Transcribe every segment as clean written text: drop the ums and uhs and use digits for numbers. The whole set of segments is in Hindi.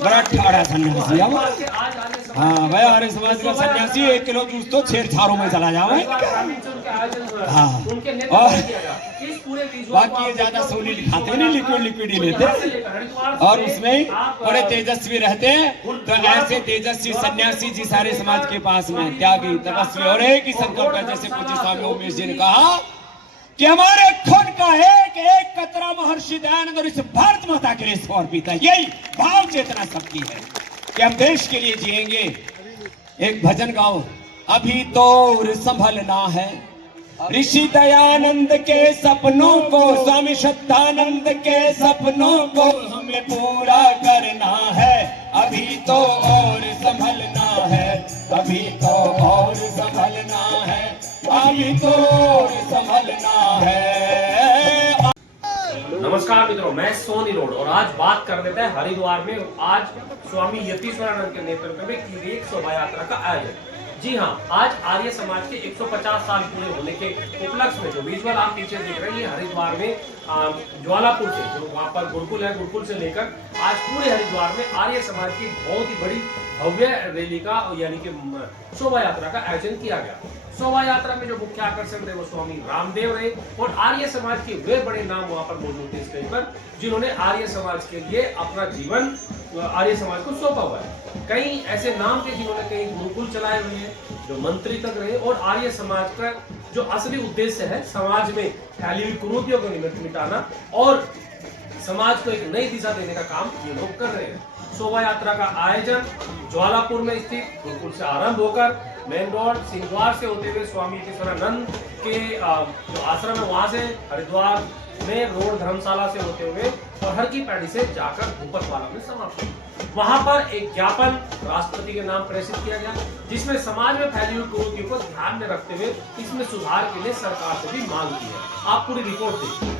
बड़ा ठाड़ा सन्यासी है वो। हाँ भाई, आर्य समाज का सन्यासी 1 किलो जूस तो छेड़छाड़ों में चला जाओ। हाँ, और बाकी ये ज्यादा सोलिड खाते नहीं, लिक्विड ही लेते और उसमें बड़े तेजस्वी रहते हैं। तो ऐसे तेजस्वी सन्यासी जी सारे समाज के पास में त्यागी, तपस्वी और एक ही संकल्प है, जैसे पूज्य स्वामी उमेश जी ने कहा कि हमारे खून का एक एक कतरा महर्षि दयानंद और इस भारत माता के लिए समर्पित है। यही भाव चेतना सबकी है कि हम देश के लिए जिएंगे। एक भजन गाओ, अभी तो संभलना है ऋषि दयानंद के सपनों को, स्वामी श्रद्धानंद के सपनों को हमें पूरा करना है। अभी तो और संभलना है, अभी तो और संभलना है, अभी तो और संभलना है। नमस्कार मित्रों, मैं सोनी रोड और आज बात कर देते हैं हरिद्वार में आज स्वामी यतीश्वरानंद के नेतृत्व में की गई एक शोभा यात्रा का आयोजन। जी हाँ, आज आर्य समाज के 150 साल पूरे होने के उपलक्ष्य में जो विजुअल आप पीछे देख रहे हैं, हरिद्वार में ज्वालापुर से जो वहाँ पर गुरुकुल है, गुरुकुल से लेकर आज पूरे हरिद्वार में आर्य समाज की बहुत ही बड़ी भव्य रैली का यानी कि शोभा यात्रा का आयोजन किया गया। शोभा यात्रा में जो मुख्य आकर्षण थे वो स्वामी रामदेव रहे और आर्य समाज के वे बड़े नाम वहाँ पर मौजूद थे स्टेज पर, जिन्होंने आर्य समाज के लिए अपना जीवन आर्य समाज को सौंपा हुआ है। कई ऐसे नाम थे जिन्होंने कई गुरुकुल चलाए हुए हैं, जो मंत्री तक रहे और आर्य समाज का जो असली उद्देश्य है समाज में फैली हुई कुरीतियों को मिटाना और समाज को एक नई दिशा देने का काम ये लोग कर रहे हैं। शोभा यात्रा का आयोजन ज्वालापुर में स्थित गुरुकुल से आरंभ होकर मेन रोड सिंहद्वार से होते हुए स्वामी यतीश्वरानंद के जो आश्रम है वहां से हरिद्वार में रोड धर्मशाला से होते हुए और हर की पैड़ी से जाकर भूपतवाला में समाप्त हुआ। वहां पर एक ज्ञापन राष्ट्रपति के नाम प्रेषित किया गया, जिसमें समाज में फैली हुई कुरीतियों को ध्यान में रखते हुए इसमें सुधार के लिए सरकार से भी मांग की है। आप पूरी रिपोर्ट देखिए।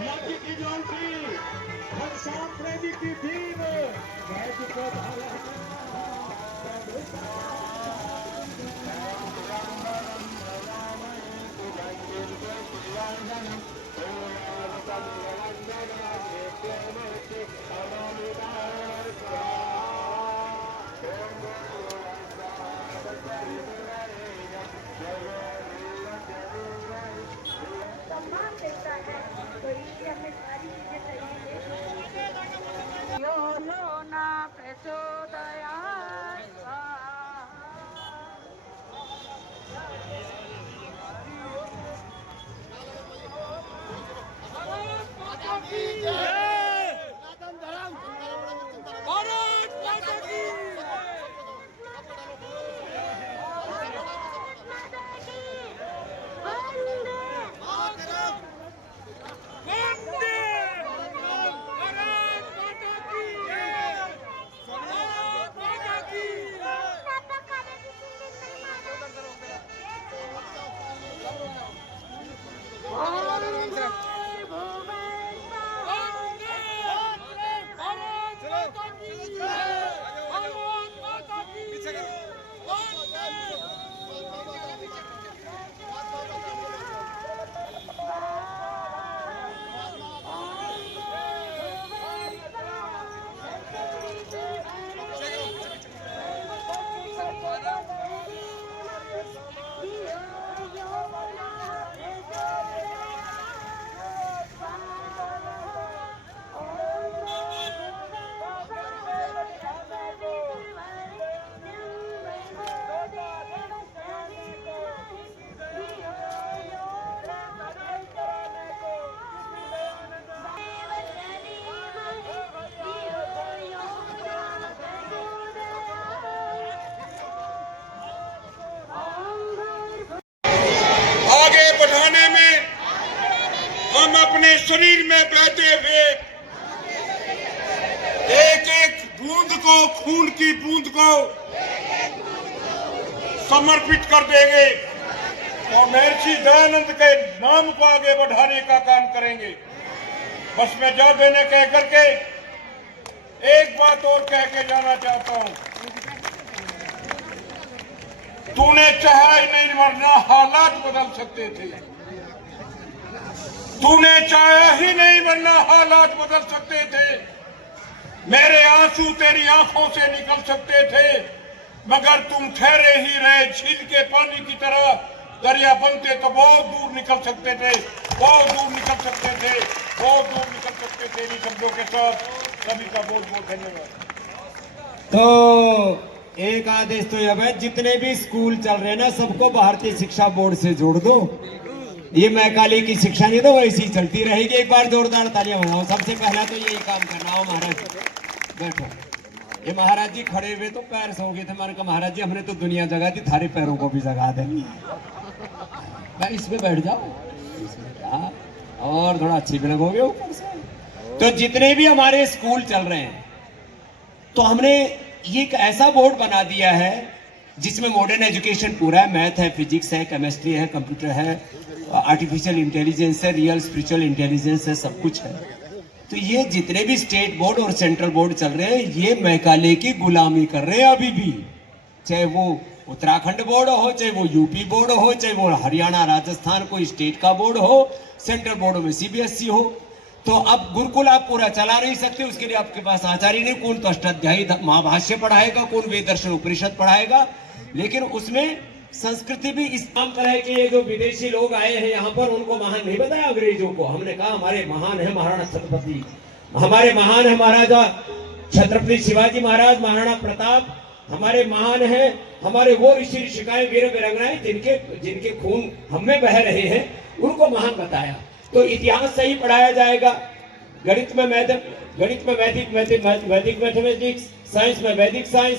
यज्ञ की ज्योति घनश्याम प्रेमी की भीम अपने शरीर में बहते हुए एक एक बूंद को, खून की बूंद को समर्पित कर देंगे और महर्षि दयानंद के नाम को आगे बढ़ाने का काम करेंगे। बस मैं ज्यादा न कह करके एक बात और कह के जाना चाहता हूं। तूने चाहा ही नहीं वरना हालात बदल सकते थे। तूने चाहा ही नहीं वरना हालात बदल सकते थे। मेरे आंसू तेरी आंखों से निकल सकते थे, मगर तुम ठहरे ही रहे। झील के पानी की तरह दरिया बनते तो बहुत दूर निकल सकते थे, बहुत दूर निकल सकते थे, बहुत दूर निकल सकते थे। इन शब्दों के साथ सभी का बहुत बहुत धन्यवाद। तो एक आदेश तो यह है, जितने भी स्कूल चल रहे हैं ना, सबको भारतीय शिक्षा बोर्ड से जोड़ दो। ये मैकाले की शिक्षा नहीं तो वैसी चलती रहेगी। एक बार जोरदार तालियां बजाओ। सबसे पहला तो यही काम करना हो। महाराज बैठो। ये महाराज जी खड़े हुए तो पैर सो गए थे। मैंने कहा महाराज जी हमने तो दुनिया जगा दी, थारे पैरों को भी जगा देंगे। भाई इसमें बैठ जाओ और थोड़ा अच्छी भी लगोगे ऊपर से। तो जितने भी हमारे स्कूल चल रहे हैं, तो हमने ये एक ऐसा बोर्ड बना दिया है जिसमें मॉडर्न एजुकेशन पूरा है। मैथ है, फिजिक्स है, केमिस्ट्री है, कंप्यूटर है, आर्टिफिशियल इंटेलिजेंस है, रियल स्पिरिचुअल इंटेलिजेंस है, सब कुछ है। तो ये जितने भी स्टेट बोर्ड और सेंट्रल बोर्ड चल रहे हैं, ये मैकाले की गुलामी कर रहे हैं अभी भी। चाहे वो उत्तराखंड बोर्ड हो, चाहे वो यूपी बोर्ड हो, चाहे वो हरियाणा, राजस्थान कोई स्टेट का बोर्ड हो, सेंट्रल बोर्ड में सीबीएसई हो। तो अब गुरुकुल आप पूरा चला नहीं सकते, उसके लिए आपके पास आचार्य नहीं। कौन तो अष्टाध्यायी महाभाष्य पढ़ाएगा, कौन वेद दर्शन उपनिषद पढ़ाएगा। लेकिन उसमें संस्कृति भी इस नाम पर है कि ये जो विदेशी लोग आए हैं यहाँ पर, उनको महान नहीं बताया अंग्रेजों को। हमने कहा हमारे महान है महाराणा छत्रपति, हमारे महान है महाराजा छत्रपति शिवाजी महाराज, महाराणा प्रताप, हमारे महान है हमारे वो ऋषि ऋषिकाएं, वीर वीरांगनाएं जिनके खून हम में बह रहे हैं, उनको महान बताया। तो इतिहास सही पढ़ाया जाएगा। गणित में वैदिक मैथमेटिक्स, साइंस में वैदिक साइंस,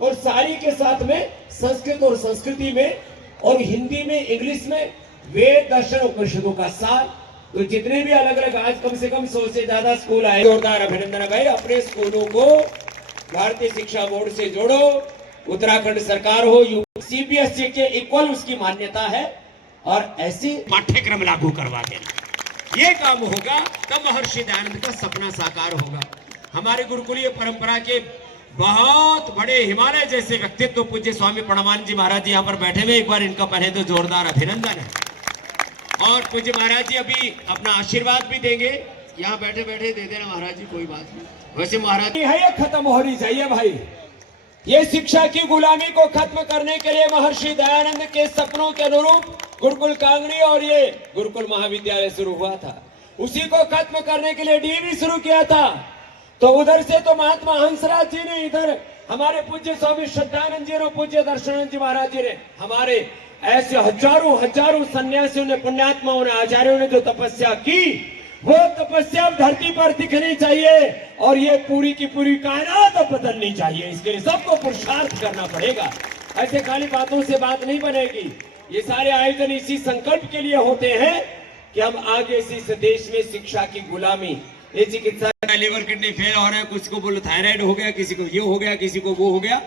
और सारी के साथ में संस्कृत और संस्कृति में, और हिंदी में, इंग्लिश में वेद दर्शन उपनिषदों का सार। तो जितने भी अलग अलग आज कम से कम 100 से ज्यादा स्कूल आए, जोरदार अभिनंदन है भाई। अपने स्कूलों को भारतीय शिक्षा बोर्ड से जोड़ो। उत्तराखंड सरकार हो, सीबीएसई के इक्वल उसकी मान्यता है, और ऐसे पाठ्यक्रम लागू करवा देना। ये काम होगा तब महर्षि दयानंद का सपना साकार होगा। हमारे गुरुकुलीय परंपरा के बहुत बड़े हिमालय जैसे व्यक्तित्व पूज्य स्वामी परमानंद जी महाराज जी यहाँ पर बैठे हुए। एक बार इनका पहले तो जोरदार अभिनंदन है। और पूज्य महाराज जी अभी अपना आशीर्वाद भी देंगे। यहाँ बैठे बैठे दे देना महाराज जी, कोई बात नहीं। वैसे महाराज है ये खत्म होनी चाहिए भाई। ये शिक्षा की गुलामी को खत्म करने के लिए महर्षि दयानंद के सपनों के अनुरूप गुरुकुल कांगड़ी और ये गुरुकुल महाविद्यालय शुरू हुआ था। उसी को खत्म करने के लिए डीवी शुरू किया था। तो उधर से तो महात्मा हंसराज जी ने, इधर हमारे पूज्य स्वामी श्रद्धानंद जी और पूज्य दर्शनानंद जी महाराज जी ने, हमारे ऐसे हजारों हजारों सन्यासियों ने, पुण्यात्माओं ने, आचार्यों ने जो तपस्या की, वो तपस्या धरती पर दिखनी चाहिए और ये पूरी की पूरी कायनात अब बदलनी चाहिए। इसके लिए सबको पुरुषार्थ करना पड़ेगा। ऐसे खाली बातों से बात नहीं बनेगी। ये सारे आयोजन इसी संकल्प के लिए होते हैं कि हम आगे से इस देश में शिक्षा की गुलामी, ये चिकित्सा, लीवर किडनी फेल हो रहे हैं, कुछ को बोलो थायराइड हो गया, किसी को ये हो गया, किसी को वो हो गया।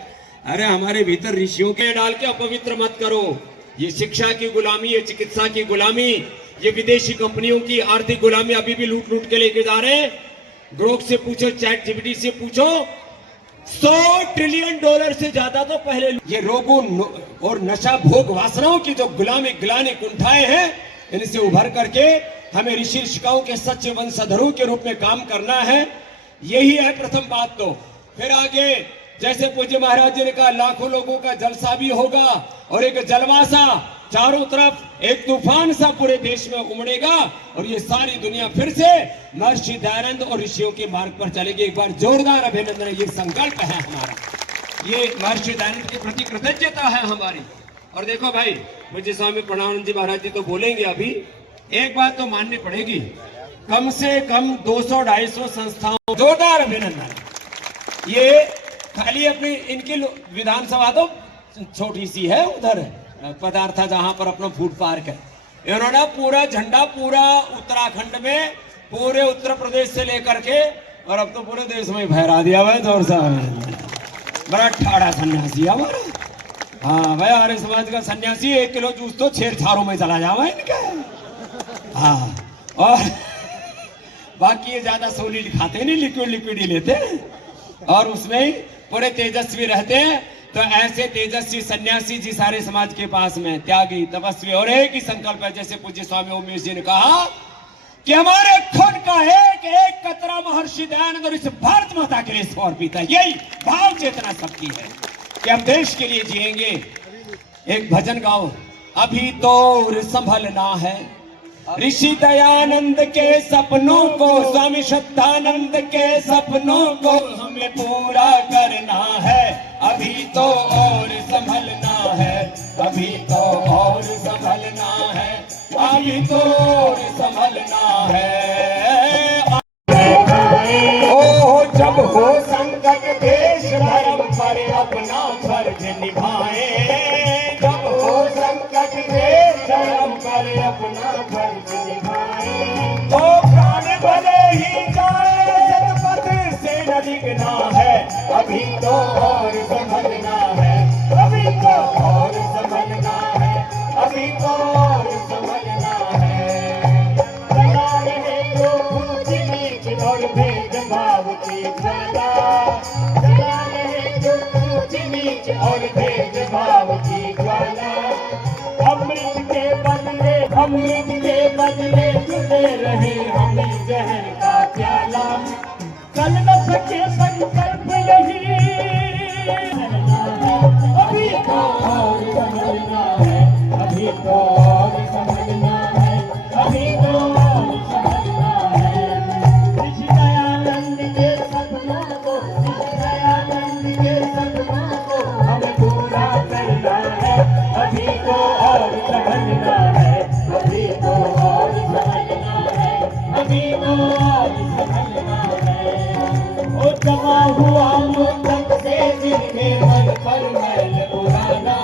अरे हमारे भीतर ऋषियों के डाल के अपवित्र मत करो। ये शिक्षा की गुलामी, ये चिकित्सा की गुलामी, ये विदेशी कंपनियों की आर्थिक गुलामी अभी भी लूट लूट के लेके जा रहे हैं। ग्रोक से पूछो, चैट जीपीटी से पूछो, $100 ट्रिलियन से ज्यादा तो पहले ये रोगों और नशा भोग वासनाओं की जो गुलामी गिलाने कुंठाए हैं, इनसे उभर करके हमें ऋषि ऋषिकाओं के सच्चे वंशधरों के रूप में काम करना है। यही है प्रथम बात। तो फिर आगे जैसे पूज्य महाराज जी ने कहा, लाखों लोगों का जलसा भी होगा और एक जलवासा चारों तरफ एक तूफान सा पूरे देश में उमड़ेगा और ये सारी दुनिया फिर से महर्षि दयानंद और ऋषियों के मार्ग पर चलेगी। एक बार जोरदार अभिनंदन। ये संकल्प है हमारा, ये महर्षि दयानंद के प्रति कृतज्ञता है हमारी। और देखो भाई, मुझे स्वामी परमानंद जी महाराज जी तो बोलेंगे अभी, एक बात तो माननी पड़ेगी, कम से कम 200-250 संस्थाओं, जोरदार अभिनंदन। ये खाली अपनी इनकी विधानसभा तो छोटी सी है, उधर पदार्थ जहां पर अपना फूड पार्क है, इन्होंने पूरा झंडा पूरा उत्तराखंड में, पूरे उत्तर प्रदेश से लेकर के और अब तो पूरे देश में फहरा दिया भाई जोर से। बड़ा ठाड़ा सन्यासी हमारा। हाँ भाई, आर्य समाज का सन्यासी 1 किलो जूस तो छेड़छाड़ों में चला जावा इनका। हाँ, और बाकी ये ज्यादा सोलिड खाते नहीं, लिक्विड ही लेते हैं और उसमें ही पूरे तेजस्वी रहते हैं। तो ऐसे तेजस्वी सन्यासी जी सारे समाज के पास में, त्यागी, तपस्वी और एक ही संकल्प है, जैसे पूज्य स्वामी उमेश जी ने कहा कि हमारे खून का एक एक कतरा महर्षि दयानंद और इस भारत माता के लिए समर्पित है। यही भाव चेतना सबकी है कि हम देश के लिए जिएंगे। एक भजन गाओ, अभी तो संभलना है, ऋषि दयानंद के सपनों को, स्वामी श्रद्धानंद के सपनों को हमें पूरा करना है। अभी तो और संभलना है, अभी तो और संभलना है, अभी तो और संभलना है। ओ जब हो संकट देश धर्म पर अपना फर्ज निभाएं, जब हो संकट देश धर्म पर अपना फर्ज निभाएं, तो प्राण भले ही जाए सतपथ से न डिगना है। अभी तो और संभलना है, अभी तो और संभलना है, अभी तो और संभलना है। जला रहे जो ऊंच नीच और भेदभाव की ज्वाला, जला रहे जो ऊंच नीच और भेदभाव की ज्वाला। अमृत के बदले जुड़े रहे हमें जहर का प्याला। कल न सके संकल्प यही, अभी तो और संभलना है, अभी तो और संभलना है, अभी तो और संभलना है। ऋषि दयानंद के सपनों को, ऋषि दयानंद के सपनों को हमें पूरा करना है। अभी तो और संभलना है, अभी तो और संभलना है, अभी तो और संभलना है। ओ जमा हुआ मुद्दत से जिनके मन पर मैल पुराना,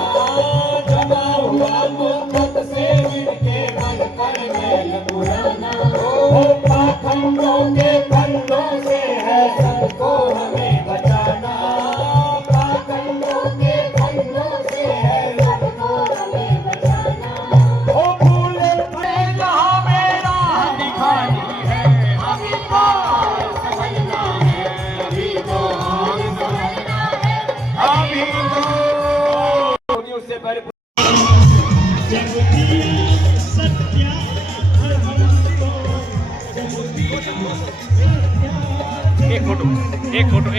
जमा हुआ मुद्दत से जिनके मन पर मैल पुराना। ओ पाखंडों के फंदों से है सबको हमें बचाना, पाखंडों के फंदों से है सबको हमें बचाना। ओ भूले जहाँ मेरा दिखानी है, अभी तो समझना है, अभी तो समझना है, अभी तो। उससे पहले एक फोटो